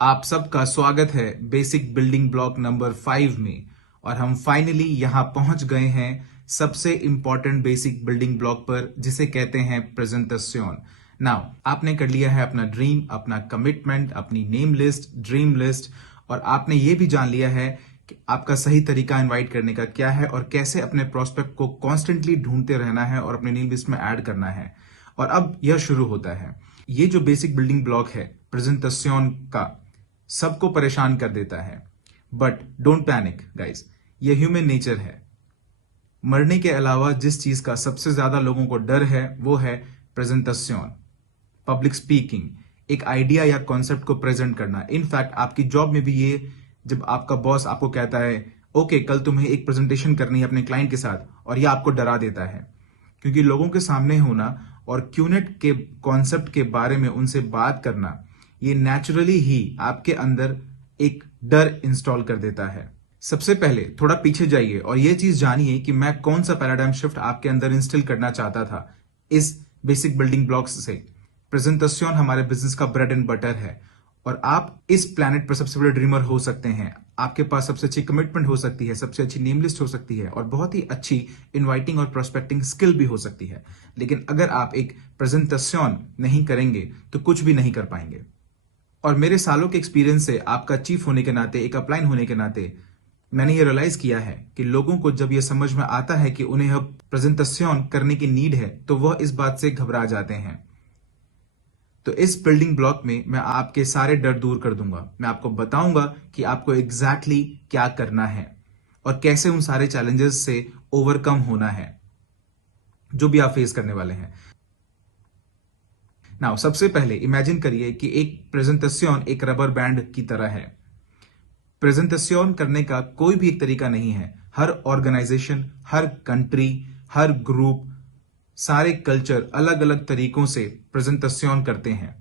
आप सबका स्वागत है बेसिक बिल्डिंग ब्लॉक नंबर 5 में। और हम फाइनली यहां पहुंच गए हैं सबसे इंपॉर्टेंट बेसिक बिल्डिंग ब्लॉक पर, जिसे कहते हैं प्रेजेंटेशन। नाउ आपने कर लिया है अपना ड्रीम, अपना कमिटमेंट, अपनी नेम लिस्ट, ड्रीम लिस्ट, और आपने ये भी जान लिया है कि आपका सही तरीका इनवाइट करने का क्या है और कैसे अपने प्रोस्पेक्ट को कॉन्स्टेंटली ढूंढते रहना है और अपने नेम लिस्ट में ऐड करना है। और अब यह शुरू होता है। ये जो बेसिक बिल्डिंग ब्लॉक है प्रेजेंटेशन का, सबको परेशान कर देता है। बट डोंट पैनिक गाइस, ये ह्यूमन नेचर है। मरने के अलावा जिस चीज का सबसे ज्यादा लोगों को डर है वो है प्रेजेंटेशन, पब्लिक स्पीकिंग, एक आइडिया या कॉन्सेप्ट को प्रेजेंट करना। इनफैक्ट आपकी जॉब में भी ये, जब आपका बॉस आपको कहता है ओके कल तुम्हें एक प्रेजेंटेशन करनी है अपने क्लाइंट के साथ, और ये आपको डरा देता है, क्योंकि लोगों के सामने होना और क्यूनेट के कॉन्सेप्ट के बारे में उनसे बात करना, ये नेचुरली ही आपके अंदर एक डर इंस्टॉल कर देता है। सबसे पहले थोड़ा पीछे जाइए और ये चीज जानिए कि मैं कौन सा पैराडाइम शिफ्ट आपके अंदर इंस्टॉल करना चाहता था इस बेसिक बिल्डिंग ब्लॉक्स से। प्रेजेंटेशन हमारे बिजनेस का ब्रेड एंड बटर है, और आप इस प्लैनेट पर सबसे बड़े ड्रीमर हो सकते हैं। आपके पास सबसे अच्छी कमिटमेंट हो सकती है, सबसे अच्छी नेम लिस्ट हो सकती है, और बहुत ही अच्छी इनवाइटिंग और प्रोस्पेक्टिंग स्किल भी हो सकती है। लेकिन अगर आप एक प्रेजेंटेशन नहीं करेंगे तो कुछ भी नहीं कर पाएंगे। और मेरे सालों के एक्सपीरियंस से, आपका चीफ होने के नाते, एक अपलाइन होने के नाते, मैंने ये रियलाइज किया है कि लोगों को जब ये समझ में आता है कि उन्हें अब प्रेजेंटेशन करने की नीड है, तो वह इस बात से घबरा जाते हैं। तो इस बिल्डिंग ब्लॉक में मैं आपके सारे डर दूर कर दूंगा। मैं आपको बताऊंगा कि आपको एग्जैक्टली क्या करना है और कैसे उन सारे चैलेंजेस से ओवरकम होना है जो भी आप फेस करने वाले हैं। नाउ सबसे पहले इमेजिन करिए कि एक प्रेजेंटेशन एक रबर बैंड की तरह है। प्रेजेंटेशन करने का कोई भी एक तरीका नहीं है। हर ऑर्गेनाइजेशन, हर कंट्री, हर ग्रुप, सारे कल्चर अलग अलग तरीकों से प्रेजेंटेशन करते हैं।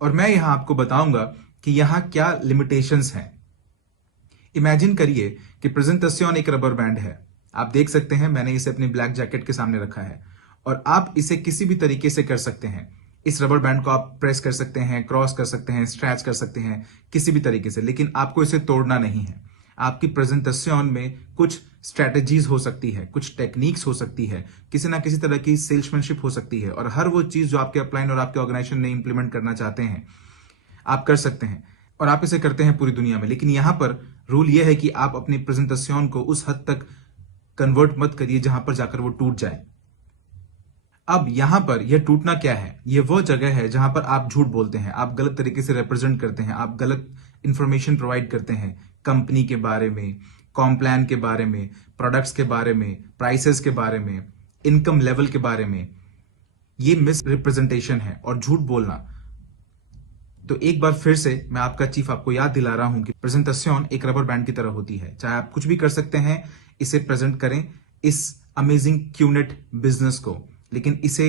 और मैं यहां आपको बताऊंगा कि यहां क्या लिमिटेशंस हैं। इमेजिन करिए कि प्रेजेंटेशन एक रबर बैंड है। आप देख सकते हैं मैंने इसे अपनी ब्लैक जैकेट के सामने रखा है, और आप इसे किसी भी तरीके से कर सकते हैं। इस रबर बैंड को आप प्रेस कर सकते हैं, क्रॉस कर सकते हैं, स्ट्रेच कर सकते हैं, किसी भी तरीके से, लेकिन आपको इसे तोड़ना नहीं है। आपकी प्रेजेंटेशन में कुछ स्ट्रेटेजीज हो सकती है, कुछ टेक्निक्स हो सकती है, किसी ना किसी तरह की सेल्समैनशिप हो सकती है, और हर वो चीज जो आपके अपलाइन और आपके ऑर्गेनाइजेशन ने इंप्लीमेंट करना चाहते हैं आप कर सकते हैं, और आप इसे करते हैं पूरी दुनिया में। लेकिन यहां पर रूल यह है कि आप अपनी प्रेजेंटेशन को उस हद तक कन्वर्ट मत करिए जहां पर जाकर वो टूट जाए। अब यहां पर यह टूटना क्या है? यह वो जगह है जहां पर आप झूठ बोलते हैं, आप गलत तरीके से रिप्रेजेंट करते हैं, आप गलत इंफॉर्मेशन प्रोवाइड करते हैं कंपनी के बारे में, कॉम्प्लान के बारे में, प्रोडक्ट्स के बारे में, प्राइसेस के बारे में, इनकम लेवल के बारे में। ये मिस रिप्रेजेंटेशन है और झूठ बोलना। तो एक बार फिर से मैं आपका चीफ आपको याद दिला रहा हूं कि प्रेजेंटेशन एक रबर बैंड की तरह होती है। चाहे आप कुछ भी कर सकते हैं, इसे प्रेजेंट करें इस अमेजिंग क्यूनेट बिजनेस को, लेकिन इसे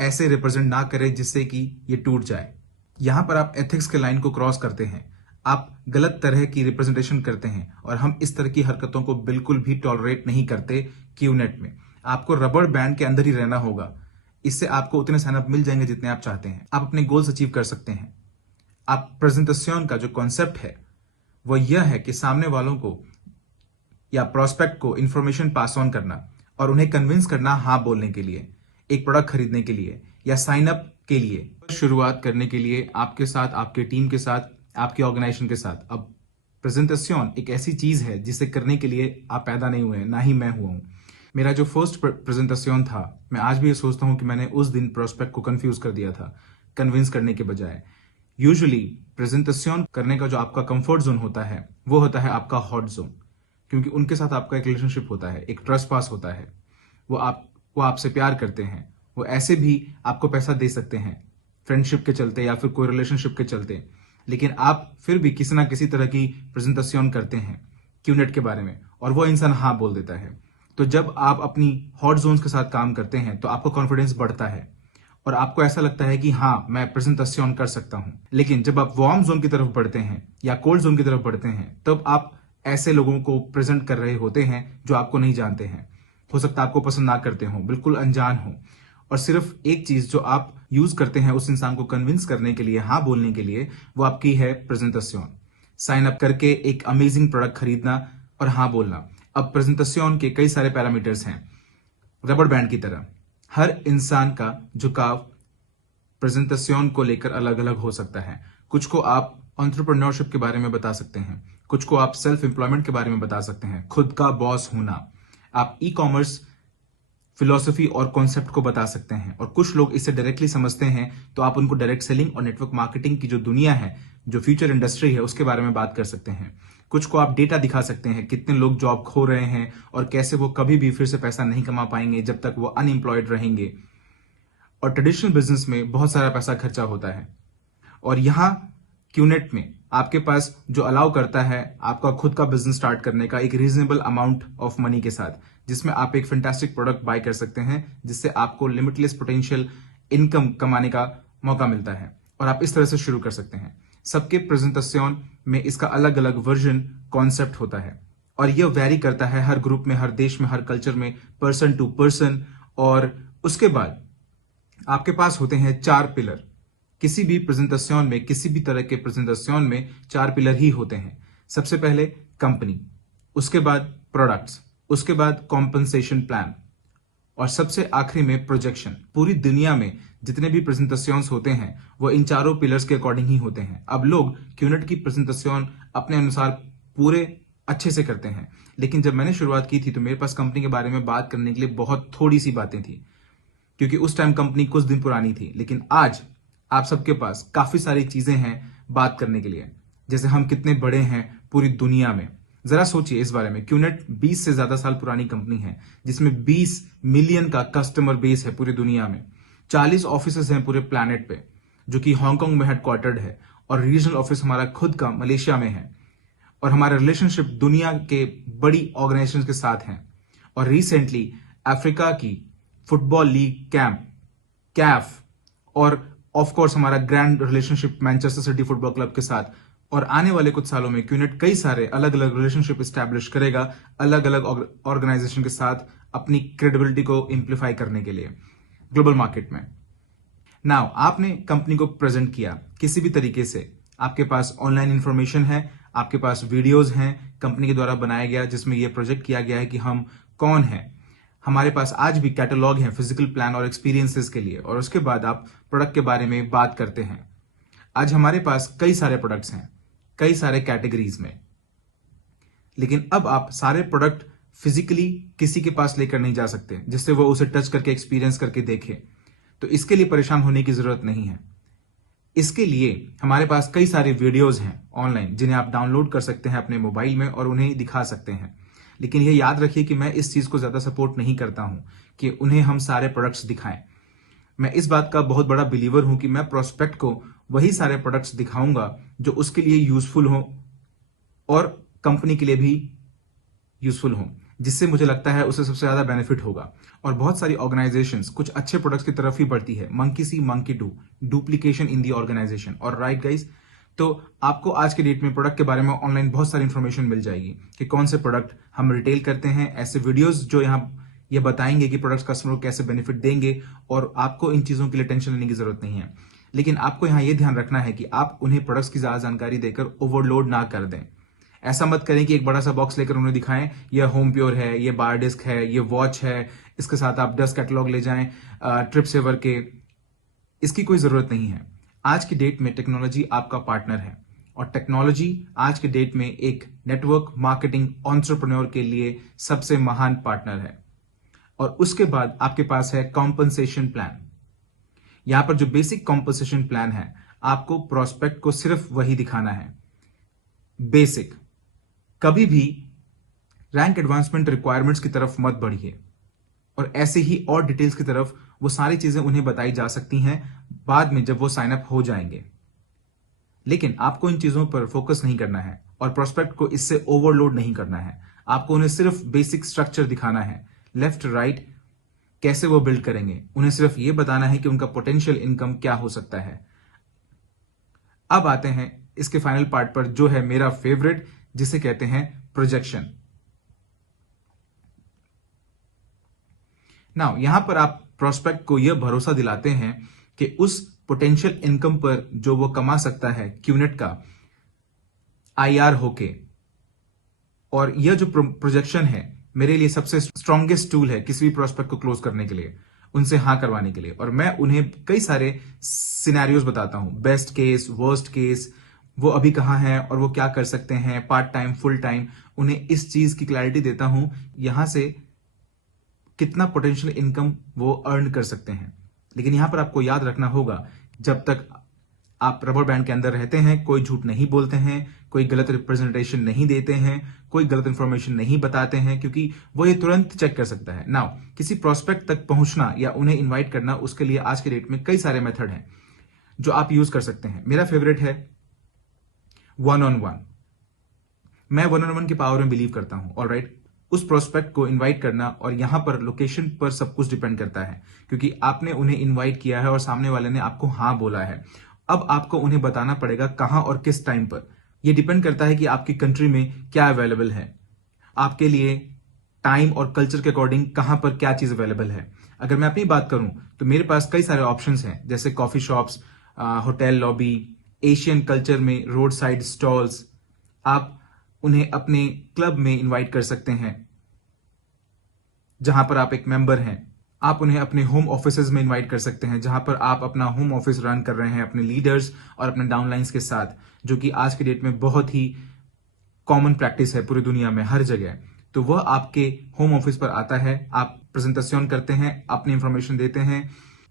ऐसे रिप्रेजेंट ना करें जिससे कि ये टूट जाए। यहां पर आप एथिक्स के लाइन को क्रॉस करते हैं, आप गलत तरह की रिप्रेजेंटेशन करते हैं, और हम इस तरह की हरकतों को बिल्कुल भी टॉलरेट नहीं करते क्यूनेट में। आपको रबर बैंड के अंदर ही रहना होगा। इससे आपको उतने साइन अप मिल जाएंगे जितने आप चाहते हैं। आप अपने गोल्स अचीव कर सकते हैं। आप प्रेजेंटेशन का जो कॉन्सेप्ट है वो यह है कि सामने वालों को या प्रोस्पेक्ट को इंफॉर्मेशन पास ऑन करना और उन्हें कन्विंस करना हाँ बोलने के लिए, एक प्रोडक्ट खरीदने के लिए या साइन अप के लिए, शुरुआत करने के लिए आपके साथ, आपके टीम के साथ, आपके ऑर्गेनाइजेशन के साथ। अब प्रेजेंटेशन एक ऐसी चीज है जिसे करने के लिए आप पैदा नहीं हुए हैं, ना ही मैं हुआ हूं। मेरा जो फर्स्ट प्रेजेंटेशन था, मैं आज भी ये सोचता हूं कि मैंने उस दिन प्रोस्पेक्ट को कंफ्यूज कर दिया था कन्विंस करने के बजाय। यूजुअली प्रेजेंटेशन करने का जो आपका कंफर्ट जोन होता है वो होता है आपका हॉट जोन, क्योंकि उनके साथ आपका एक रिलेशनशिप होता है, एक ट्रस्ट पास होता है। वो आपसे प्यार करते हैं, वो ऐसे भी आपको पैसा दे सकते हैं फ्रेंडशिप के चलते या फिर कोई रिलेशनशिप के चलते, लेकिन आप फिर भी किसी ना किसी तरह की प्रेजेंटेशन करते हैं क्यूनेट के बारे में, और वो इंसान हाँ बोल देता है। तो जब आप अपनी हॉट जोन्स के साथ काम करते हैं तो आपका कॉन्फिडेंस बढ़ता है और आपको ऐसा लगता है कि हाँ मैं प्रेजेंटेशन कर सकता हूं। लेकिन जब आप वार्म जोन की तरफ बढ़ते हैं या कोल्ड जोन की तरफ बढ़ते हैं, तब आप ऐसे लोगों को प्रेजेंट कर रहे होते हैं जो आपको नहीं जानते हैं। हो सकता है आपको पसंद ना करते हो, बिल्कुल अनजान हो, और सिर्फ एक चीज जो आप यूज करते हैं उस इंसान को कन्विंस करने के लिए, हाँ बोलने के लिए, वो आपकी है प्रेजेंटेशन। साइन अप करके एक अमेजिंग प्रोडक्ट खरीदना और हाँ बोलना। अब प्रेजेंटेशन के कई सारे पैरामीटर्स हैं, रबर बैंड की तरह। हर इंसान का झुकाव प्रेजेंटेशन को लेकर अलग अलग हो सकता है। कुछ को आप एंटरप्रेन्योरशिप के बारे में बता सकते हैं, कुछ को आप सेल्फ एम्प्लॉयमेंट के बारे में बता सकते हैं, खुद का बॉस होना। आप ई कॉमर्स फिलॉसफी और कॉन्सेप्ट को बता सकते हैं, और कुछ लोग इसे डायरेक्टली समझते हैं तो आप उनको डायरेक्ट सेलिंग और नेटवर्क मार्केटिंग की जो दुनिया है, जो फ्यूचर इंडस्ट्री है, उसके बारे में बात कर सकते हैं। कुछ को आप डेटा दिखा सकते हैं, कितने लोग जॉब खो रहे हैं और कैसे वो कभी भी फिर से पैसा नहीं कमा पाएंगे जब तक वो अनएम्प्लॉयड रहेंगे। और ट्रेडिशनल बिजनेस में बहुत सारा पैसा खर्चा होता है, और यहाँ क्यूनेट में आपके पास जो अलाउ करता है आपका खुद का बिजनेस स्टार्ट करने का एक रीजनेबल अमाउंट ऑफ मनी के साथ, जिसमें आप एक फैंटास्टिक प्रोडक्ट बाय कर सकते हैं, जिससे आपको लिमिटलेस पोटेंशियल इनकम कमाने का मौका मिलता है, और आप इस तरह से शुरू कर सकते हैं। सबके प्रेजेंटेशन में इसका अलग अलग वर्जन कॉन्सेप्ट होता है, और यह वैरी करता है हर ग्रुप में, हर देश में, हर कल्चर में, पर्सन टू पर्सन। और उसके बाद आपके पास होते हैं 4 पिलर। किसी भी प्रेजेंटेशन में, किसी भी तरह के प्रेजेंटेशन में 4 पिलर ही होते हैं। सबसे पहले कंपनी, उसके बाद प्रोडक्ट्स, उसके बाद कॉम्पनसेशन प्लान, और सबसे आखिरी में प्रोजेक्शन। पूरी दुनिया में जितने भी प्रेजेंटेशंस होते हैं वो इन चारों पिलर्स के अकॉर्डिंग ही होते हैं। अब लोग क्यूनेट की प्रेजेंटेशन अपने अनुसार पूरे अच्छे से करते हैं, लेकिन जब मैंने शुरुआत की थी तो मेरे पास कंपनी के बारे में बात करने के लिए बहुत थोड़ी सी बातें थी, क्योंकि उस टाइम कंपनी कुछ दिन पुरानी थी। लेकिन आज आप सबके पास काफी सारी चीजें हैं बात करने के लिए, जैसे हम कितने बड़े हैं पूरी दुनिया में। जरा सोचिए इस बारे में। क्यूनेट 20 से ज्यादा साल पुरानी कंपनी है, जिसमें 20 मिलियन का कस्टमर बेस है पूरी दुनिया में। 40 ऑफिसेस हैं पूरे प्लैनेट पे, जो कि हांगकांग में हेडक्वार्टर्ड है, और रीजनल ऑफिस हमारा खुद का मलेशिया में है। और हमारा रिलेशनशिप दुनिया के बड़ी ऑर्गेनाइजेशन के साथ हैं। और रिसेंटली अफ्रीका की फुटबॉल लीग कैफ, और ऑफ कोर्स हमारा grand relationship Manchester city football club के साथ। और आने वाले कुछ सालों में क्यूनेट कई सारे अलग अलग रिलेशनशिप एस्टैब्लिश करेगा अलग अलग ऑर्गेनाइजेशन के साथ, अपनी क्रेडिबिलिटी को इंप्लीफाई करने के लिए ग्लोबल मार्केट में। नाउ आपने कंपनी को प्रेजेंट किया किसी भी तरीके से, आपके पास ऑनलाइन इंफॉर्मेशन है, आपके पास वीडियोज हैं कंपनी के द्वारा बनाया गया, जिसमें यह प्रोजेक्ट किया गया है कि हम कौन हैं। हमारे पास आज भी कैटलॉग है फिजिकल प्लान और एक्सपीरियंसेस के लिए, और उसके बाद आप प्रोडक्ट के बारे में बात करते हैं। आज हमारे पास कई सारे प्रोडक्ट्स हैं, कई सारे कैटेगरीज में, लेकिन अब आप सारे प्रोडक्ट फिजिकली किसी के पास लेकर नहीं जा सकते जिससे वो उसे टच करके एक्सपीरियंस करके देखे। तो इसके लिए परेशान होने की जरूरत नहीं है। इसके लिए हमारे पास कई सारे वीडियोज हैं ऑनलाइन, जिन्हें आप डाउनलोड कर सकते हैं अपने मोबाइल में और उन्हें दिखा सकते हैं। लेकिन यह याद रखिए कि मैं इस चीज को ज्यादा सपोर्ट नहीं करता हूं कि उन्हें हम सारे प्रोडक्ट्स दिखाएं। मैं इस बात का बहुत बड़ा बिलीवर हूं कि मैं प्रोस्पेक्ट को वही सारे प्रोडक्ट्स दिखाऊंगा जो उसके लिए यूजफुल हो और कंपनी के लिए भी यूजफुल हो, जिससे मुझे लगता है उसे सबसे ज्यादा बेनिफिट होगा। और बहुत सारी ऑर्गेनाइजेशंस कुछ अच्छे प्रोडक्ट्स की तरफ ही बढ़ती है। Monkey see monkey do, duplication in the organisation. और राइट गाइज, तो आपको आज के डेट में प्रोडक्ट के बारे में ऑनलाइन बहुत सारी इंफॉर्मेशन मिल जाएगी कि कौन से प्रोडक्ट हम रिटेल करते हैं। ऐसे वीडियोस जो यहाँ ये बताएंगे कि प्रोडक्ट्स कस्टमर को कैसे बेनिफिट देंगे, और आपको इन चीजों के लिए टेंशन लेने की जरूरत नहीं है। लेकिन आपको यहाँ ये ध्यान रखना है कि आप उन्हें प्रोडक्ट्स की ज्यादा जानकारी देकर ओवरलोड ना कर दें। ऐसा मत करें कि एक बड़ा सा बॉक्स लेकर उन्हें दिखाएं, ये होम प्योर है, ये बार डिस्क है, ये वॉच है, इसके साथ आप 10 कैटलॉग ले जाएं ट्रिप सेवर के। इसकी कोई जरूरत नहीं है। आज की डेट में टेक्नोलॉजी आपका पार्टनर है, और टेक्नोलॉजी आज के डेट में एक नेटवर्क मार्केटिंग एंटरप्रेन्योर के लिए सबसे महान पार्टनर है। और उसके बाद आपके पास है कॉम्पनसेशन प्लान। यहां पर जो बेसिक कॉम्पनसेशन प्लान है, आपको प्रोस्पेक्ट को सिर्फ वही दिखाना है, बेसिक। कभी भी रैंक एडवांसमेंट रिक्वायरमेंट्स की तरफ मत बढ़िए, और ऐसे ही और डिटेल्स की तरफ वो सारी चीजें उन्हें बताई जा सकती हैं बाद में जब वो साइन अप हो जाएंगे। लेकिन आपको इन चीजों पर फोकस नहीं करना है और प्रोस्पेक्ट को इससे ओवरलोड नहीं करना है। आपको उन्हें सिर्फ बेसिक स्ट्रक्चर दिखाना है, लेफ्ट राइट कैसे वो बिल्ड करेंगे। उन्हें सिर्फ ये बताना है कि उनका पोटेंशियल इनकम क्या हो सकता है। अब आते हैं इसके फाइनल पार्ट पर, जो है मेरा फेवरेट, जिसे कहते हैं प्रोजेक्शन। नाउ यहां पर आप प्रोस्पेक्ट को यह भरोसा दिलाते हैं कि उस पोटेंशियल इनकम पर जो वो कमा सकता है क्यूनेट का आईआर होके, और यह जो प्रोजेक्शन है मेरे लिए सबसे स्ट्रॉन्गेस्ट टूल है किसी भी प्रोस्पेक्ट को क्लोज करने के लिए, उनसे हाँ करवाने के लिए। और मैं उन्हें कई सारे सिनेरियोज बताता हूं, बेस्ट केस, वर्स्ट केस, वो अभी कहाँ हैं और वो क्या कर सकते हैं, पार्ट टाइम, फुल टाइम, उन्हें इस चीज की क्लैरिटी देता हूं यहां से कितना पोटेंशियल इनकम वो अर्न कर सकते हैं। लेकिन यहां पर आपको याद रखना होगा, जब तक आप रबर बैंड के अंदर रहते हैं, कोई झूठ नहीं बोलते हैं, कोई गलत रिप्रेजेंटेशन नहीं देते हैं, कोई गलत इंफॉर्मेशन नहीं बताते हैं, क्योंकि वो ये तुरंत चेक कर सकता है। नाउ किसी प्रोस्पेक्ट तक पहुंचना या उन्हें इनवाइट करना, उसके लिए आज के डेट में कई सारे मेथड हैं जो आप यूज कर सकते हैं। मेरा फेवरेट है वन ऑन वन। मैं वन ऑन वन की पावर में बिलीव करता हूं। ऑलराइट, उस प्रोस्पेक्ट को इनवाइट करना, और यहां पर लोकेशन पर सब कुछ डिपेंड करता है, क्योंकि आपने उन्हें इनवाइट किया है और सामने वाले ने आपको हाँ बोला है। अब आपको उन्हें बताना पड़ेगा कहां और किस टाइम पर। यह डिपेंड करता है कि आपकी कंट्री में क्या अवेलेबल है, आपके लिए टाइम और कल्चर के अकॉर्डिंग कहां पर क्या चीज अवेलेबल है। अगर मैं अपनी बात करूं तो मेरे पास कई सारे ऑप्शंस हैं, जैसे coffee shops, hotel lobby, Asian culture में रोड साइड स्टॉल्स। आप उन्हें अपने क्लब में इनवाइट कर सकते हैं जहां पर आप एक मेंबर हैं। आप उन्हें अपने होम ऑफिसेज में इनवाइट कर सकते हैं, जहां पर आप अपना होम ऑफिस रन कर रहे हैं अपने लीडर्स और अपने डाउनलाइंस के साथ, जो कि आज के डेट में बहुत ही कॉमन प्रैक्टिस है पूरी दुनिया में हर जगह। तो वह आपके होम ऑफिस पर आता है, आप प्रेजेंटेशन करते हैं, अपनी इंफॉर्मेशन देते हैं।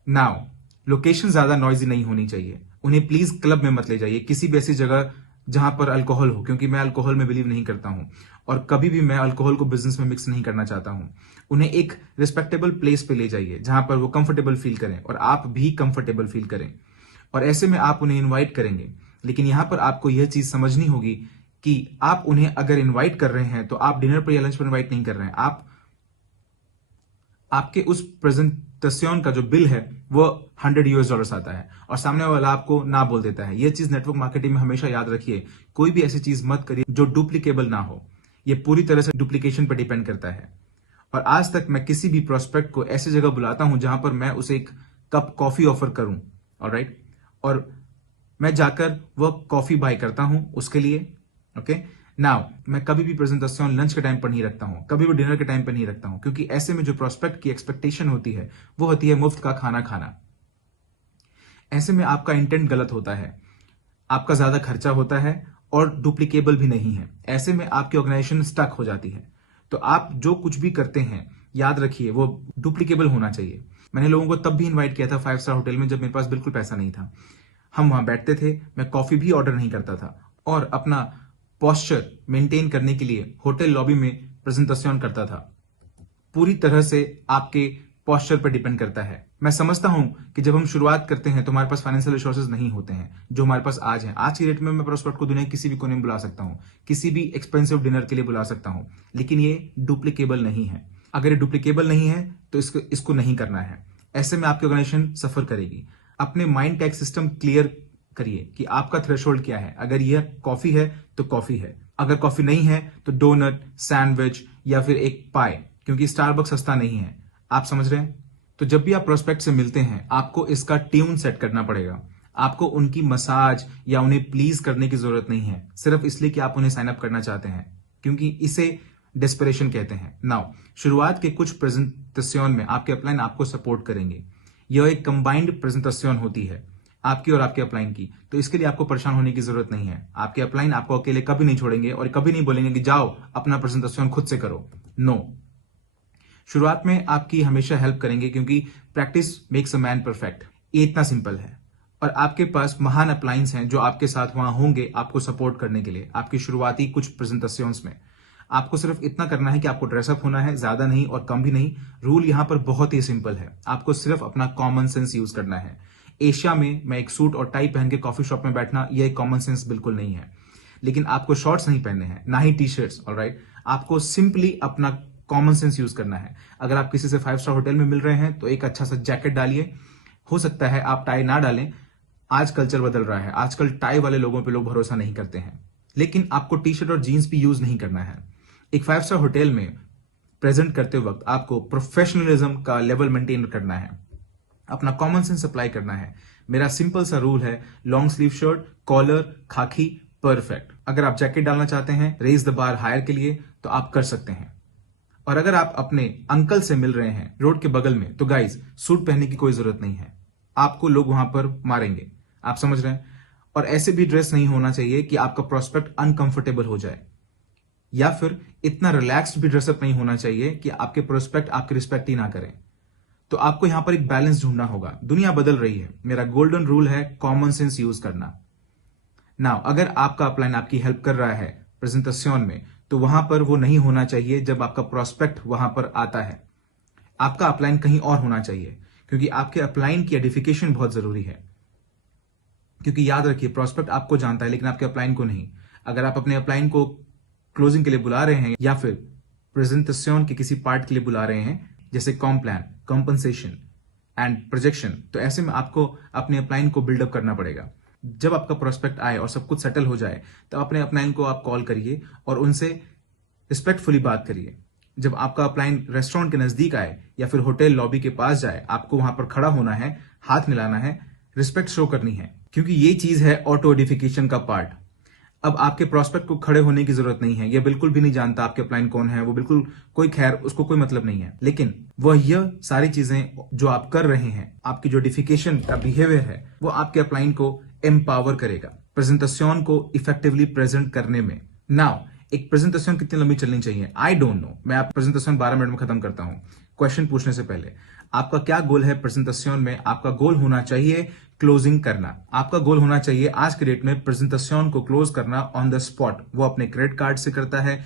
नाउ लोकेशन ज्यादा नॉइजी नहीं होनी चाहिए। उन्हें प्लीज क्लब में मत ले जाइए, किसी भी ऐसी जगह जहां पर अल्कोहल हो, क्योंकि मैं अल्कोहल में बिलीव नहीं करता हूं और कभी भी मैं अल्कोहल को बिजनेस में मिक्स नहीं करना चाहता हूं। उन्हें एक रिस्पेक्टेबल प्लेस पे ले जाइए जहां पर वो कंफर्टेबल फील करें और आप भी कंफर्टेबल फील करें, और ऐसे में आप उन्हें इनवाइट करेंगे। लेकिन यहां पर आपको यह चीज समझनी होगी कि आप उन्हें अगर इनवाइट कर रहे हैं तो आप डिनर पर या लंच पर इनवाइट नहीं कर रहे हैं। आप आपके उस प्रेजेंटेशन का जो बिल है वो $100 आता है और सामने वाला आपको ना बोल देता है। यह चीज नेटवर्क मार्केटिंग में हमेशा याद रखिए, कोई भी ऐसी चीज मत करिए जो डुप्लीकेबल ना हो। यह पूरी तरह से डुप्लीकेशन पर डिपेंड करता है। और आज तक मैं किसी भी प्रोस्पेक्ट को ऐसी जगह बुलाता हूं जहां पर मैं उसे एक कप कॉफी ऑफर करूं, ऑलराइट, और मैं जाकर वह कॉफी बाय करता हूं उसके लिए। ओके, नाउ मैं कभी भी प्रेजेंटेशन लंच के टाइम पर नहीं रखता हूं, कभी भी डिनर के टाइम पर नहीं रखता हूं, क्योंकि ऐसे में जो प्रोस्पेक्ट की एक्सपेक्टेशन होती है वो होती है मुफ्त का खाना खाना। ऐसे में आपका इंटेंट गलत होता है, आपका ज्यादा खर्चा होता है और डुप्लीकेबल भी नहीं है। ऐसे में आपकी ऑर्गेनाइजेशन स्टक हो जाती है। तो आप जो कुछ भी करते हैं याद रखिए वो डुप्लीकेबल होना चाहिए। मैंने लोगों को तब भी इनवाइट किया था 5 स्टार होटल में जब मेरे पास बिल्कुल पैसा नहीं था। हम वहां बैठते थे, मैं कॉफी भी ऑर्डर नहीं करता था और अपना पोस्चर मेंटेन करने के लिए होटल लॉबी में प्रेजेंटेशन करता था। पूरी तरह से आपके पोस्चर पर डिपेंड करता है। मैं समझता हूं कि जब हम शुरुआत करते हैं तो हमारे पास फाइनेंशियल रिसोर्सेज नहीं होते हैं जो हमारे पास आज हैं। आज की डेट में मैं प्रोस्पेक्ट को दुनिया किसी भी कोने में बुला सकता हूं, किसी भी एक्सपेंसिव डिनर के लिए बुला सकता हूं, लेकिन ये डुप्लीकेबल नहीं है। अगर ये डुप्लीकेबल नहीं है तो इसको नहीं करना है। ऐसे में आपकी ऑर्गेनाइजेशन सफर करेगी। अपने माइंड टैग सिस्टम क्लियर करिए कि आपका थ्रेशोल्ड क्या है। अगर यह कॉफी है तो कॉफी है, अगर कॉफी नहीं है तो डोनट, सैंडविच या फिर एक पाई, क्योंकि स्टारबक्स सस्ता नहीं है। आप समझ रहे हैं? तो जब भी आप प्रोस्पेक्ट से मिलते हैं आपको इसका ट्यून सेट करना पड़ेगा। आपको उनकी मसाज या उन्हें प्लीज करने की जरूरत नहीं है, सिर्फ इसलिए कि आप उन्हें साइन अप करना चाहते हैं, क्योंकि इसे डेस्परेशन कहते हैं। नाउ शुरुआत के कुछ प्रेजेंटेशन में आपके अपलाइन आपको सपोर्ट करेंगे। यह एक कंबाइंड प्रेजेंटेशन होती है आपकी और आपके अपलाइन की, तो इसके लिए आपको परेशान होने की जरूरत नहीं है। आपके अपलाइन आपको अकेले कभी नहीं छोड़ेंगे और कभी नहीं बोलेंगे कि जाओ अपना प्रेजेंटेशन खुद से करो। नो, शुरुआत में आपकी हमेशा हेल्प करेंगे, क्योंकि practice makes a man perfect. ये इतना सिंपल है। और आपके पास महान अपलाइंस हैं जो आपके साथ वहां होंगे आपको सपोर्ट करने के लिए आपकी शुरुआती कुछ प्रेजेंटेशंस में। आपको सिर्फ इतना करना है कि आपको ड्रेसअप होना है, ज्यादा नहीं और कम भी नहीं। रूल यहां पर बहुत ही सिंपल है, आपको सिर्फ अपना कॉमन सेंस यूज करना है। एशिया में मैं एक सूट और टाई पहन के कॉफी शॉप में बैठना यह एक कॉमन सेंस बिल्कुल नहीं है। लेकिन आपको शॉर्ट्स नहीं पहनने हैं, ना ही टी शर्ट्स, ऑलराइट। आपको सिंपली अपना कॉमन सेंस यूज करना है। अगर आप किसी से 5 स्टार होटल में मिल रहे हैं तो एक अच्छा सा जैकेट डालिए। हो सकता है आप टाई ना डालें, आज कल्चर बदल रहा है, आजकल टाई वाले लोगों पे लोग भरोसा नहीं करते हैं। लेकिन आपको टी शर्ट और जीन्स भी यूज नहीं करना है। एक 5 स्टार होटल में प्रेजेंट करते वक्त आपको प्रोफेशनलिज्म का लेवल मेंटेन करना है। अपना कॉमन सेंस अप्लाई करना है। मेरा सिंपल सा रूल है, लॉन्ग स्लीव शर्ट, कॉलर, खाकी, परफेक्ट। अगर आप जैकेट डालना चाहते हैं रेज द बार हायर के लिए तो आप कर सकते हैं। और अगर आप अपने अंकल से मिल रहे हैं रोड के बगल में तो गाइज सूट पहनने की कोई जरूरत नहीं है, आपको लोग वहां पर मारेंगे। आप समझ रहे हैं? और ऐसे भी ड्रेस नहीं होना चाहिए कि आपका प्रोस्पेक्ट अनकंफर्टेबल हो जाए, या फिर इतना रिलैक्स्ड भी ड्रेसअप नहीं होना चाहिए कि आपके प्रोस्पेक्ट आपकी रिस्पेक्ट ही ना करें। तो आपको यहां पर एक बैलेंस ढूंढना होगा। दुनिया बदल रही है, मेरा गोल्डन रूल है कॉमन सेंस यूज करना। नाउ अगर आपका अपलाइन आपकी हेल्प कर रहा है प्रेजेंटेशन में, तो वहां पर वो नहीं होना चाहिए जब आपका प्रोस्पेक्ट वहां पर आता है। आपका अपलाइन कहीं और होना चाहिए, क्योंकि आपके अपलाइन की एडिफिकेशन बहुत जरूरी है। क्योंकि याद रखिए, प्रोस्पेक्ट आपको जानता है लेकिन आपके अपलाइन को नहीं। अगर आप अपने अपलाइन को क्लोजिंग के लिए बुला रहे हैं या फिर प्रेजेंटेशन के किसी पार्ट के लिए बुला रहे हैं, जैसे com plan, compensation and projection, तो ऐसे में आपको अपने अपलाइन को बिल्डअप करना पड़ेगा। जब आपका प्रोस्पेक्ट आए और सब कुछ सेटल हो जाए, तो अपने अपलाइन को आप कॉल करिए और उनसे रिस्पेक्टफुली बात करिए। जब आपका अपलाइन रेस्टोरेंट के नजदीक आए या फिर होटल लॉबी के पास जाए, आपको वहां पर खड़ा होना है, हाथ मिलाना है, रिस्पेक्ट शो करनी है, क्योंकि ये चीज है ऑटो एडिफिकेशन का पार्ट। अब आपके प्रोस्पेक्ट को खड़े होने की जरूरत नहीं है, ये बिल्कुल भी नहीं जानता आपके अपलाइन कौन है, वो बिल्कुल कोई खैर, उसको कोई मतलब नहीं है। लेकिन वह यह सारी चीजें जो आप कर रहे हैं, आपकी जो एडिफिकेशन का बिहेवियर है, वो आपके अपलाइन को एम्पावर करेगा प्रेजेंटेशन को इफेक्टिवली प्रेजेंट करने में। नाउ एक प्रेजेंटेशन कितनी लंबी चलनी चाहिए, आई डोंट नो। मैं आप प्रेजेंटेशन 12 मिनट में खत्म करता हूं। क्वेश्चन पूछने से पहले आपका क्या गोल है प्रेजेंटेशन में? आपका गोल होना चाहिए क्लोजिंग करना। आपका गोल होना चाहिए आज के डेट में प्रेजेंटेशन को क्लोज करना ऑन द स्पॉट। वो अपने क्रेडिट कार्ड से करता है,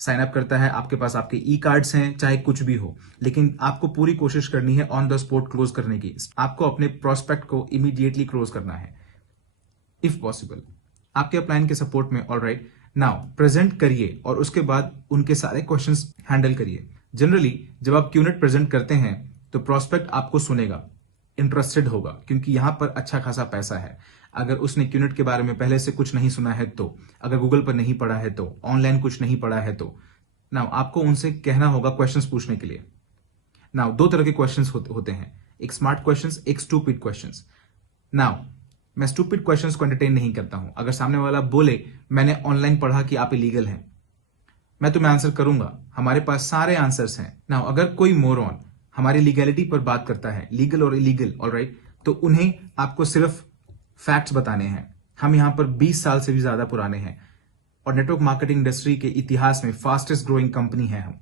साइन अप करता है, आपके पास आपके ई कार्ड्स हैं, चाहे कुछ भी हो, लेकिन आपको पूरी कोशिश करनी है ऑन द स्पॉट क्लोज करने की। आपको अपने प्रोस्पेक्ट को इमीडिएटली क्लोज करना है इफ पॉसिबल, आपके अपलाइन के सपोर्ट में। ऑलराइट, नाउ प्रेजेंट करिए और उसके बाद उनके सारे क्वेश्चंस हैंडल करिए। जनरली जब आप क्यूनेट प्रेजेंट करते हैं तो प्रोस्पेक्ट आपको सुनेगा, इंटरेस्टेड होगा, क्योंकि यहां पर अच्छा खासा पैसा है। अगर उसने क्यूनेट के बारे में पहले से कुछ नहीं सुना है तो, अगर गूगल पर नहीं पढ़ा है तो, ऑनलाइन कुछ नहीं पढ़ा है तो, नाउ आपको उनसे कहना होगा क्वेश्चंस पूछने के लिए। नाउ दो तरह के क्वेश्चंस होते हैं, एक स्मार्ट क्वेश्चंस, एक स्टूपिड क्वेश्चंस। नाउ मैं स्टूपिड क्वेश्चंस को एंटरटेन नहीं करता हूं। अगर सामने वाला बोले मैंने ऑनलाइन पढ़ा कि आप इलीगल हैं, मैं तुम्हें आंसर करूंगा, हमारे पास सारे आंसर्स हैं। नाउ अगर कोई मोरॉन हमारी लीगैलिटी पर बात करता है, लीगल और इलीगल, ऑलराइट, तो उन्हें आपको सिर्फ फैक्ट्स बताने हैं। हम यहां पर 20 साल से भी ज्यादा पुराने हैं और नेटवर्क मार्केटिंग इंडस्ट्री के इतिहास में फास्टेस्ट ग्रोइंग कंपनी है हम।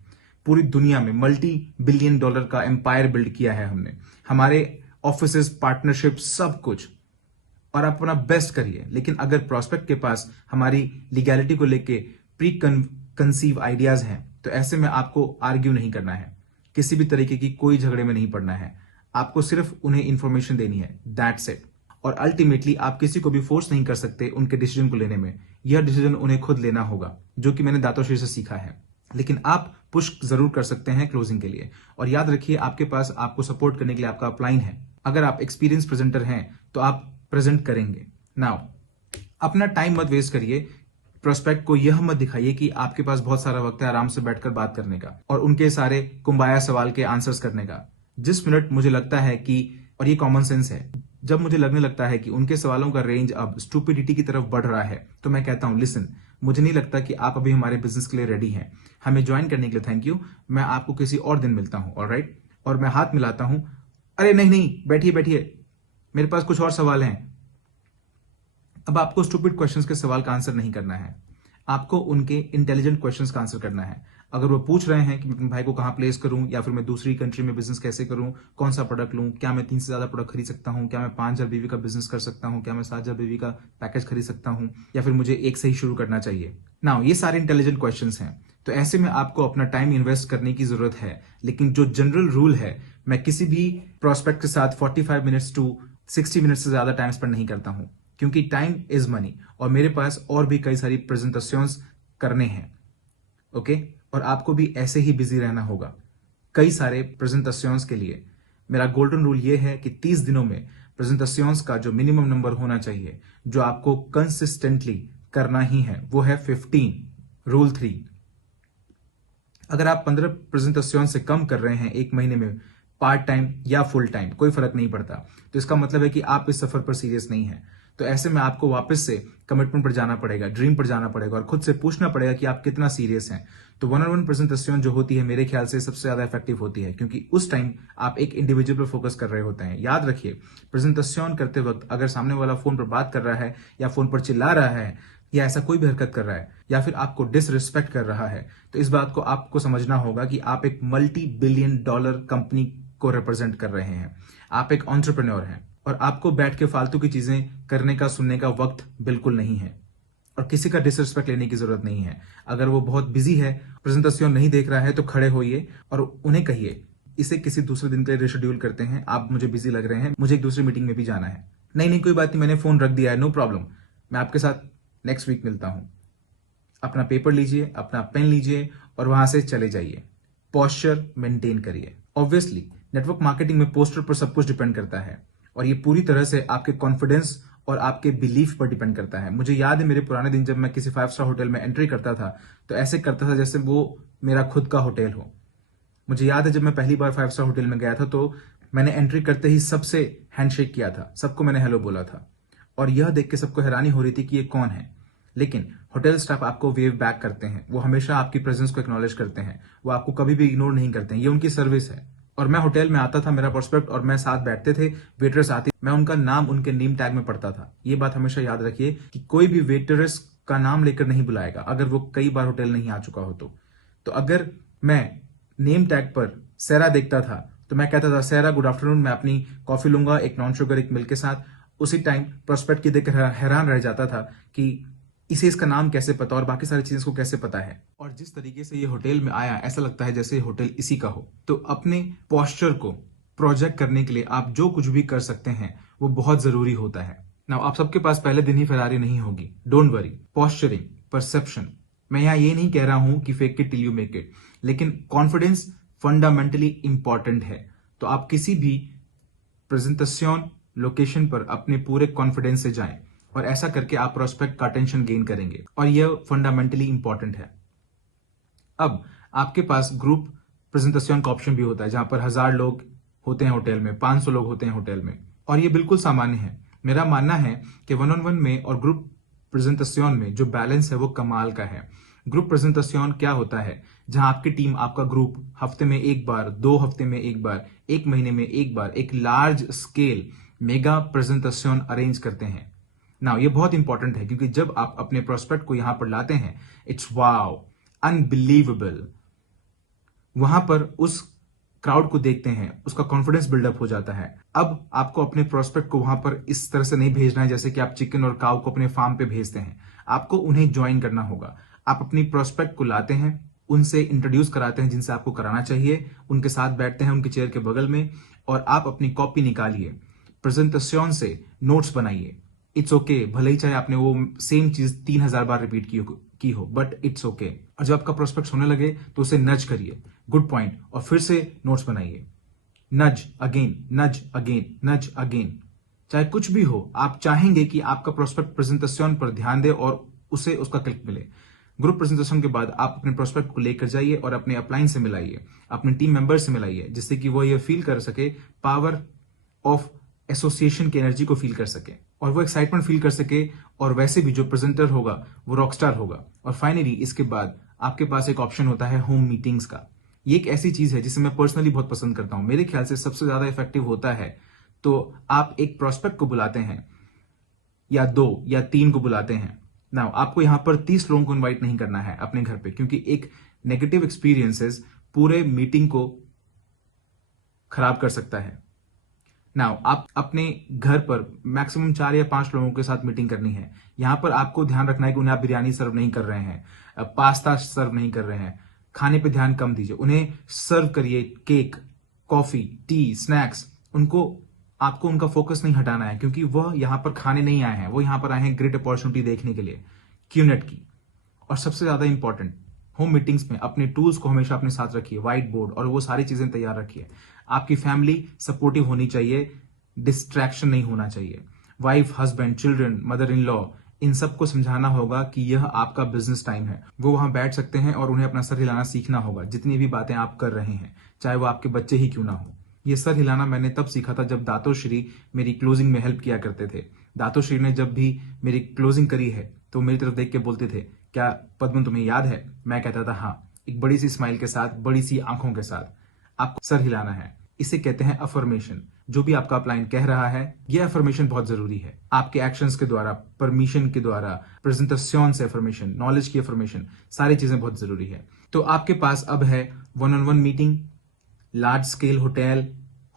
पूरी दुनिया में मल्टी बिलियन डॉलर का एम्पायर बिल्ड किया है हमने, हमारे ऑफिसेस, पार्टनरशिप, सब कुछ, और आप अपना बेस्ट करिए। लेकिन अगर प्रोस्पेक्ट के पास हमारी लीगैलिटी को लेके प्री कंसीव आइडियाज हैं, तो ऐसे में आपको आर्ग्यू नहीं करना है, किसी भी तरीके की कोई झगड़े में नहीं पड़ना है। आपको सिर्फ उन्हें इंफॉर्मेशन देनी है, दैट्स इट। और अल्टीमेटली आप किसी को भी फोर्स नहीं कर सकते उनके डिसीजन को लेने में, यह डिसीजन उन्हें खुद लेना होगा, जो कि मैंने दातोश्री से सीखा है। लेकिन आप पुश जरूर कर सकते हैं क्लोजिंग के लिए। और याद रखिए, आपके पास आपको सपोर्ट करने के लिए आपका अपलाइन है। अगर आप एक्सपीरियंस प्रेजेंटर हैं तो आप प्रेजेंट करेंगे। नाउ अपना टाइम मत वेस्ट करिए, प्रोस्पेक्ट को यह मत दिखाइए कि आपके पास बहुत सारा वक्त है आराम से बैठकर बात करने का और उनके सारे कुंबाया सवाल के आंसर्स करने का। जिस मिनट मुझे लगता है कि, और ये कॉमन सेंस है, जब मुझे लगने लगता है कि उनके सवालों का रेंज अब स्टूपिडिटी की तरफ बढ़ रहा है, तो मैं कहता हूं लिसन, मुझे नहीं लगता कि आप अभी हमारे बिजनेस के लिए रेडी हैं। हमें ज्वाइन करने के लिए थैंक यू, मैं आपको किसी और दिन मिलता हूं, ऑलराइट। और मैं हाथ मिलाता हूं, अरे नहीं नहीं, बैठिए बैठिए, मेरे पास कुछ और सवाल हैं। अब आपको स्टूपिड क्वेश्चंस के सवाल का आंसर नहीं करना है, आपको उनके इंटेलिजेंट क्वेश्चंस का आंसर करना है। अगर वो पूछ रहे हैं कि मैं अपने भाई को कहां प्लेस करूं, या फिर मैं दूसरी कंट्री में बिजनेस कैसे करूं, कौन सा प्रोडक्ट लूं, क्या मैं 3 से ज्यादा प्रोडक्ट खरीद सकता हूं, क्या मैं 5,000 बीवी का बिजनेस कर सकता हूं, क्या मैं 7,000 बीवी का पैकेज खरीद सकता हूं, या फिर मुझे एक से ही शुरू करना चाहिए। नाउ ये सारे इंटेलिजेंट क्वेश्चंस हैं, तो ऐसे में आपको अपना टाइम इन्वेस्ट करने की जरूरत है। लेकिन जो जनरल रूल है, मैं किसी भी प्रोस्पेक्ट के साथ 45 मिनट्स टू 60 मिनट से ज्यादा टाइम स्पेंड नहीं करता हूं, क्योंकि टाइम इज मनी और मेरे पास और भी कई सारी प्रेजेंटेशंस करने हैं। ओके, और आपको भी ऐसे ही बिजी रहना होगा कई सारे प्रेजेंटेशंस के लिए। मेरा गोल्डन रूल ये है कि 30 दिनों में प्रेजेंटेशंस का जो मिनिमम नंबर होना चाहिए, जो आपको कंसिस्टेंटली करना ही है, वो है 15। रूल 3, अगर आप 15 प्रेजेंटेशन से कम कर रहे हैं एक महीने में पार्ट टाइम या फुल टाइम, कोई फर्क नहीं पड़ता। तो इसका मतलब है कि आप इस सफर पर सीरियस नहीं है। तो ऐसे में आपको वापस से कमिटमेंट पर जाना पड़ेगा, ड्रीम पर जाना पड़ेगा और खुद से पूछना पड़ेगा कि आप कितना सीरियस हैं। तो वन ऑन वन प्रेजेंटेशन जो होती है मेरे ख्याल से सबसे ज्यादा इफेक्टिव होती है, क्योंकि उस टाइम आप एक इंडिविजुअल पर फोकस कर रहे होते हैं। याद रखिए, प्रेजेंटेशन करते वक्त अगर सामने वाला फोन पर बात कर रहा है या फोन पर चिल्ला रहा है या ऐसा कोई भी हरकत कर रहा है या फिर आपको डिसरिस्पेक्ट कर रहा है, तो इस बात को आपको समझना होगा कि आप एक मल्टी बिलियन डॉलर कंपनी को रिप्रेजेंट कर रहे हैं। आप एक एंटरप्रेन्योर हैं और आपको बैठ के फालतू की चीजें करने का, सुनने का वक्त बिल्कुल नहीं है और किसी का डिसरिस्पेक्ट लेने की जरूरत नहीं है। अगर वो बहुत बिजी है, प्रेजेंटेशन नहीं देख रहा है, तो खड़े होइए और उन्हें कहिए इसे किसी दूसरे दिन के लिए रिशेड्यूल करते हैं, आप मुझे बिजी लग रहे हैं, मुझे एक दूसरी मीटिंग में भी जाना है। नहीं कोई बात नहीं, मैंने फोन रख दिया है, नो प्रॉब्लम, मैं आपके साथ नेक्स्ट वीक मिलता हूं। अपना पेपर लीजिए, अपना पेन लीजिए और वहां से चले जाइए। पोस्चर मेंटेन करिए। ऑब्वियसली नेटवर्क मार्केटिंग में पोस्टर पर सब कुछ डिपेंड करता है और ये पूरी तरह से आपके कॉन्फिडेंस और आपके बिलीफ पर डिपेंड करता है। मुझे याद है मेरे पुराने दिन, जब मैं किसी 5 स्टार होटल में एंट्री करता था तो ऐसे करता था जैसे वो मेरा खुद का होटल हो। मुझे याद है जब मैं पहली बार 5 स्टार होटल में गया था तो मैंने एंट्री करते ही सबसे हैंडशेक किया था, सबको मैंने हेलो बोला था और यह देख के सबको हैरानी हो रही थी कि ये कौन है। लेकिन होटल स्टाफ आपको वेव बैक करते हैं, वो हमेशा आपकी प्रेजेंस को एक्नॉलेज करते हैं, वो आपको कभी भी इग्नोर नहीं करते हैं, ये उनकी सर्विस है। और मैं होटल में आता था, मेरा प्रोस्पेक्ट और मैं साथ बैठते थे, वेटर्स आती, मैं उनका नाम उनके नेम टैग में पढ़ता था। ये बात हमेशा याद रखिए कि कोई भी वेटरस का नाम लेकर नहीं बुलाएगा अगर वो कई बार होटल नहीं आ चुका हो तो अगर मैं नेम टैग पर सैरा देखता था तो मैं कहता था सैरा गुड आफ्टरनून, मैं अपनी कॉफी लूंगा, एक नॉन शुगर एक मिल्क के साथ। उसी टाइम प्रोस्पेक्ट की देखकर हैरान रह जाता था कि इसे इसका नाम कैसे पता और बाकी सारी चीजें को कैसे पता है। और जिस तरीके से ये होटल में आया ऐसा लगता है जैसे होटल इसी का हो। तो अपने पोस्चर को प्रोजेक्ट करने के लिए आप जो कुछ भी कर सकते हैं वो बहुत जरूरी होता है। नाउ आप सबके पास पहले दिन ही फरारी नहीं होगी, डोंट वरी। पोस्चरिंग, परसेप्शन, मैं यहाँ ये नहीं कह रहा हूं कि fake it till you make it, लेकिन कॉन्फिडेंस फंडामेंटली इंपॉर्टेंट है। तो आप किसी भी प्रेजेंटेशन लोकेशन पर अपने पूरे कॉन्फिडेंस से जाएं और ऐसा करके आप प्रोस्पेक्ट का अटेंशन गेन करेंगे और यह फंडामेंटली इंपॉर्टेंट है। अब आपके पास ग्रुप प्रेजेंटेशन का ऑप्शन भी होता है जहां पर 1000 लोग होते हैं होटल में, 500 लोग होते हैं होटल में और ये बिल्कुल सामान्य है। मेरा मानना है कि वन ऑन वन में और ग्रुप प्रेजेंटेशन में जो बैलेंस है वो कमाल का है। ग्रुप प्रेजेंटेशन क्या होता है, जहां आपकी टीम, आपका ग्रुप हफ्ते में एक बार, 2 हफ्ते में एक बार, 1 महीने में एक बार एक large scale mega presentation arrange करते हैं। नाउ ये बहुत इंपॉर्टेंट है क्योंकि जब आप अपने प्रोस्पेक्ट को यहां पर लाते हैं, इट्स वाओ, अनबिलीवेबल। वहां पर उस क्राउड को देखते हैं, उसका कॉन्फिडेंस बिल्डअप हो जाता है। अब आपको अपने प्रोस्पेक्ट को वहां पर इस तरह से नहीं भेजना है जैसे कि आप चिकन और काऊ को अपने फार्म पे भेजते हैं। आपको उन्हें ज्वाइन करना होगा। आप अपनी प्रोस्पेक्ट को लाते हैं, उनसे इंट्रोड्यूस कराते हैं जिनसे आपको कराना चाहिए, उनके साथ बैठते हैं उनके चेयर के बगल में और आप अपनी कॉपी निकालिए, प्रेजेंटेशन से नोट्स बनाइए। इट्स ओके, भले ही चाहे आपने वो सेम चीज 3000 बार रिपीट की हो, बट इट्स ओके। और जब आपका प्रोस्पेक्ट होने लगे तो उसे नज करिए, गुड पॉइंट, और फिर से नोट्स बनाइए। नज अगेन, नज अगेन, नज अगेन। चाहे कुछ भी हो, आप चाहेंगे कि आपका प्रोस्पेक्ट प्रेजेंटेशन पर ध्यान दे और उसे उसका क्लिक मिले। ग्रुप प्रेजेंटेशन के बाद आप अपने प्रोस्पेक्ट को लेकर जाइए और अपने अपलाइन से मिलाइए, अपने टीम मेंबर से मिलाइए, जिससे कि वो ये फील कर सके, पावर ऑफ एसोसिएशन की एनर्जी को फील कर सके और वो एक्साइटमेंट फील कर सके। और वैसे भी जो प्रेजेंटर होगा वो रॉकस्टार होगा। और फाइनली इसके बाद आपके पास एक ऑप्शन होता है होम मीटिंग्स का। ये एक ऐसी चीज है जिसे मैं पर्सनली बहुत पसंद करता हूं, मेरे ख्याल से सबसे ज्यादा इफेक्टिव होता है। तो आप एक प्रोस्पेक्ट को बुलाते हैं या 2 या 3 को बुलाते हैं। नाउ आपको यहां पर 30 लोगों को इन्वाइट नहीं करना है अपने घर पे, क्योंकि एक नेगेटिव एक्सपीरियंसेस पूरे मीटिंग को खराब कर सकता है। नाउ आप अपने घर पर मैक्सिमम 4 या 5 लोगों के साथ मीटिंग करनी है। यहां पर आपको ध्यान रखना है कि उन्हें आप बिरयानी सर्व नहीं कर रहे हैं, पास्ता सर्व नहीं कर रहे हैं, खाने पे ध्यान कम दीजिए। उन्हें सर्व करिए केक, कॉफी, टी, स्नैक्स। आपको उनका फोकस नहीं हटाना है क्योंकि वह यहां पर खाने नहीं आए हैं, वो यहां पर आए हैं ग्रेट अपॉर्चुनिटी देखने के लिए, क्यूनेट की। और सबसे ज्यादा इंपॉर्टेंट, होम मीटिंग्स में अपने टूल्स को हमेशा अपने साथ रखिए, व्हाइट बोर्ड और वो सारी चीजें तैयार रखिए। आपकी फैमिली सपोर्टिव होनी चाहिए, डिस्ट्रैक्शन नहीं होना चाहिए। Wife, husband, children, mother in law, इन सबको समझाना होगा कि यह आपका बिजनेस टाइम है। वो वहां बैठ सकते हैं और उन्हें अपना सर हिलाना सीखना होगा जितनी भी बातें आप कर रहे हैं, चाहे वो आपके बच्चे ही क्यों ना हो। ये सर हिलाना मैंने तब सीखा था जब दातोश्री मेरी क्लोजिंग में हेल्प किया करते थे। दातोश्री ने जब भी मेरी क्लोजिंग करी है तो मेरी तरफ देख के बोलते थे, क्या पद्मन तुम्हें याद है? मैं कहता था हाँ, एक बड़ी सी स्माइल के साथ, बड़ी सी आंखों के साथ। आपको सर हिलाना है, इसे कहते हैं अफर्मेशन। जो भी आपका अपलाइन कह रहा है, यह अफर्मेशन बहुत जरूरी है। आपके एक्शंस के द्वारा, परमिशन के द्वारा, प्रेजेंटेशन से अफर्मेशन, नॉलेज की अफर्मेशन, सारी चीजें बहुत जरूरी है। तो आपके पास अब है 1-on-1 meeting, large scale hotel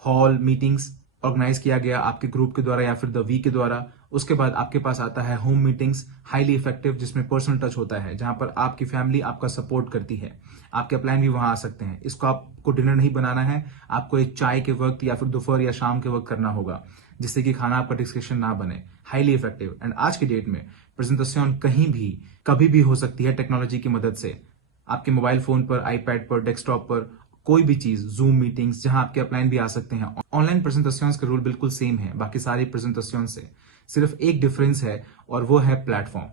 hall meetings organise किया गया आपके ग्रुप के द्वारा या फिर द वी के द्वारा। उसके बाद आपके पास आता है होम मीटिंग्स, हाईली इफेक्टिव, जिसमें पर्सनल टच होता है, जहां पर आपकी फैमिली आपका सपोर्ट करती है। आपके अपलाइन भी वहां आ सकते हैं। इसको आपको डिनर नहीं बनाना है, आपको एक चाय के वक्त या फिर दोपहर या शाम के वक्त करना होगा, जिससे कि खाना आपका डिस्कशन ना बने। Highly effective. एंड आज की डेट में प्रेजेंटेशन कहीं भी कभी भी हो सकती है टेक्नोलॉजी की मदद से। आपके मोबाइल फोन पर, आईपैड पर, डेस्कटॉप पर, कोई भी चीज, जूम मीटिंग्स, जहां आपके अपलाइन भी आ सकते हैं। ऑनलाइन प्रेजेंटेशंस के रूल बिल्कुल सेम है बाकी सारी प्रेजेंटेशन से, सिर्फ एक डिफरेंस है और वो है प्लेटफॉर्म।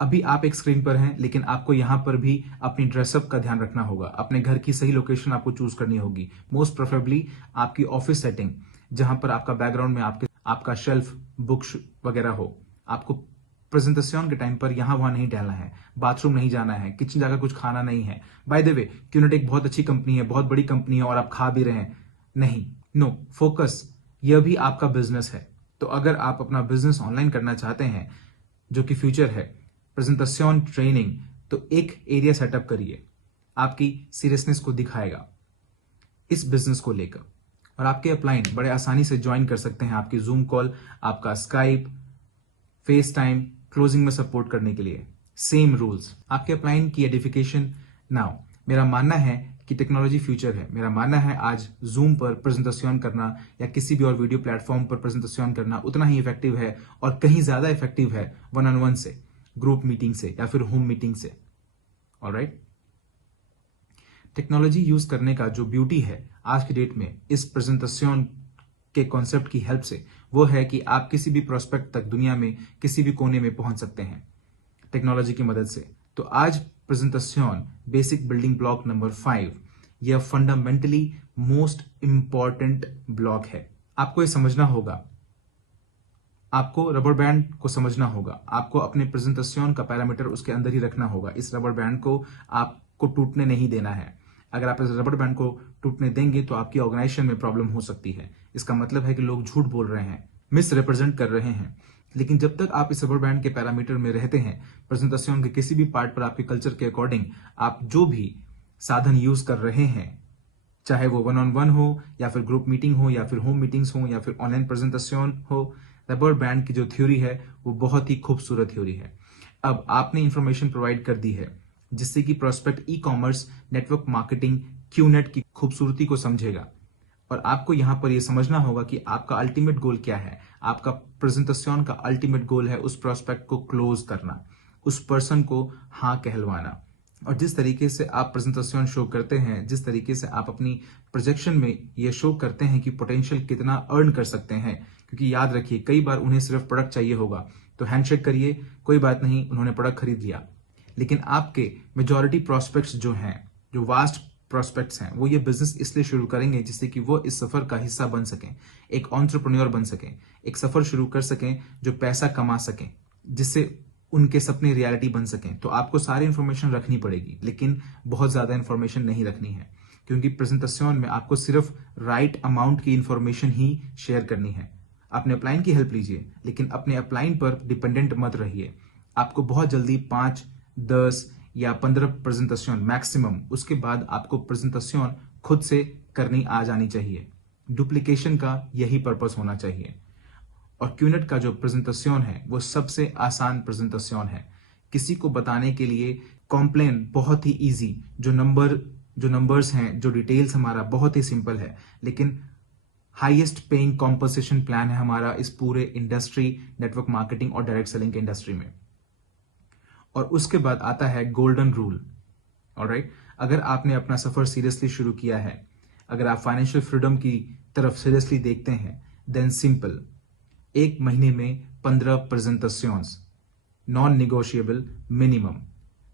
अभी आप एक स्क्रीन पर हैं, लेकिन आपको यहां पर भी अपनी ड्रेसअप का ध्यान रखना होगा। अपने घर की सही लोकेशन आपको चूज करनी होगी। मोस्ट प्रेफरेबली आपकी ऑफिस सेटिंग, जहां पर आपका बैकग्राउंड में आपका शेल्फ, बुक्स वगैरह हो। आपको प्रेजेंटेशन के टाइम पर यहां वहां नहीं टहलना है, बाथरूम नहीं जाना है, किचन जाकर कुछ खाना नहीं है। बाय द वे, क्यूनेट एक बहुत अच्छी कंपनी है, बहुत बड़ी कंपनी है और आप खा भी रहे हैं, नहीं, नो फोकस। यह भी आपका बिजनेस है। तो अगर आप अपना बिजनेस ऑनलाइन करना चाहते हैं, जो कि फ्यूचर है, प्रेजेंटेशन ट्रेनिंग, तो एक एरिया सेटअप करिए, आपकी सीरियसनेस को दिखाएगा इस बिजनेस को लेकर। और आपके अपलाइन बड़े आसानी से ज्वाइन कर सकते हैं आपकी जूम कॉल, आपका स्काइप, फेस टाइम, क्लोजिंग में सपोर्ट करने के लिए। सेम रूल्स, आपके अपलाइन की एडिफिकेशन। नाउ मेरा मानना है कि टेक्नोलॉजी फ्यूचर है। मेरा मानना है आज जूम पर प्रेजेंटेशन करना या किसी भी और वीडियो प्लेटफॉर्म पर प्रेजेंटेशन करना उतना ही इफेक्टिव है और कहीं ज्यादा इफेक्टिव है 1-on-1 से, ग्रुप मीटिंग से या फिर होम मीटिंग से। ऑलराइट, टेक्नोलॉजी यूज करने का जो ब्यूटी है आज की डेट में इस प्रेजेंटेशन के कॉन्सेप्ट की हेल्प से, वो है कि आप किसी भी प्रोस्पेक्ट तक दुनिया में किसी भी कोने में पहुंच सकते हैं टेक्नोलॉजी की मदद से। तो आज presentation basic building block number 5, यह फंडामेंटली मोस्ट इंपॉर्टेंट ब्लॉक है। आपको ये समझना होगा, आपको रबर बैंड को समझना होगा, आपको अपने प्रेजेंटेशन का पैरामीटर उसके अंदर ही रखना होगा। इस रबर बैंड को आपको टूटने नहीं देना है। अगर आप इस रबर बैंड को टूटने देंगे तो आपकी ऑर्गेनाइजेशन में प्रॉब्लम हो सकती है। इसका मतलब है कि लोग झूठ बोल रहे हैं, मिस रिप्रेजेंट कर रहे हैं। लेकिन जब तक आप इस रबर बैंड के पैरामीटर में रहते हैं, प्रेजेंटेशन के किसी भी पार्ट पर आपके कल्चर के अकॉर्डिंग आप जो भी साधन यूज कर रहे हैं, चाहे वो 1-on-1 हो या फिर ग्रुप मीटिंग हो या फिर होम मीटिंग्स हो या फिर ऑनलाइन प्रेजेंटेशन हो, रबर बैंड की जो थ्योरी है वो बहुत ही खूबसूरत थ्योरी है। अब आपने इंफॉर्मेशन प्रोवाइड कर दी है जिससे कि prospect e commerce, network marketing, QNet की खूबसूरती को समझेगा। और आपको यहां पर यह समझना होगा कि आपका अल्टीमेट गोल क्या है। आपका प्रेजेंटेशन का अल्टीमेट गोल है उस प्रोस्पेक्ट को क्लोज करना, उस पर्सन को हाँ कहलवाना। और जिस तरीके से आप प्रेजेंटेशन शो करते हैं, जिस तरीके से आप अपनी प्रोजेक्शन में ये शो करते हैं कि पोटेंशियल कितना अर्न कर सकते हैं, क्योंकि याद रखिए कई बार उन्हें सिर्फ प्रोडक्ट चाहिए होगा तो हैंडशेक करिए, कोई बात नहीं, उन्होंने प्रोडक्ट खरीद लिया। लेकिन आपके मेजॉरिटी प्रोस्पेक्ट्स जो हैं, जो वास्ट प्रोस्पेक्ट्स हैं, वो ये बिजनेस इसलिए शुरू करेंगे जिससे कि वो इस सफर का हिस्सा बन सकें, एक एंटरप्रेन्योर बन सकें, एक सफर शुरू कर सकें जो पैसा कमा सकें, जिससे उनके सपने रियलिटी बन सकें। तो आपको सारी इंफॉर्मेशन रखनी पड़ेगी, लेकिन बहुत ज्यादा इंफॉर्मेशन नहीं रखनी है, क्योंकि प्रेजेंटेशन में आपको सिर्फ राइट अमाउंट की इंफॉर्मेशन ही शेयर करनी है। अपने अपलाइन की हेल्प लीजिए, लेकिन अपने अपलाइन पर डिपेंडेंट मत रहिए। आपको बहुत जल्दी 5, 10 या 15 प्रेजेंटेशन मैक्सिमम, उसके बाद आपको प्रेजेंटेशन खुद से करनी आ जानी चाहिए। डुप्लीकेशन का यही पर्पस होना चाहिए। और क्यूनेट का जो प्रेजेंटेशन है वो सबसे आसान प्रेजेंटेशन है। किसी को बताने के लिए कॉम्प्लेन बहुत ही इजी, जो नंबर्स हैं, जो डिटेल्स हमारा बहुत ही सिंपल है, लेकिन हाईएस्ट पेइंग कॉम्पोजिशन प्लान है हमारा इस पूरे इंडस्ट्री, नेटवर्क मार्केटिंग और डायरेक्ट सेलिंग के इंडस्ट्री में। और उसके बाद आता है गोल्डन रूल। ऑलराइट, अगर आपने अपना सफर सीरियसली शुरू किया है, अगर आप फाइनेंशियल फ्रीडम की तरफ सीरियसली देखते हैं, देन सिंपल, एक महीने में 15 प्रेजेंटेशंस, नॉन निगोशिएबल मिनिमम।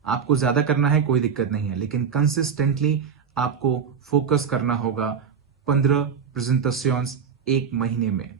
आपको ज्यादा करना है कोई दिक्कत नहीं है, लेकिन कंसिस्टेंटली आपको फोकस करना होगा 15 प्रेजेंटेशंस एक महीने में।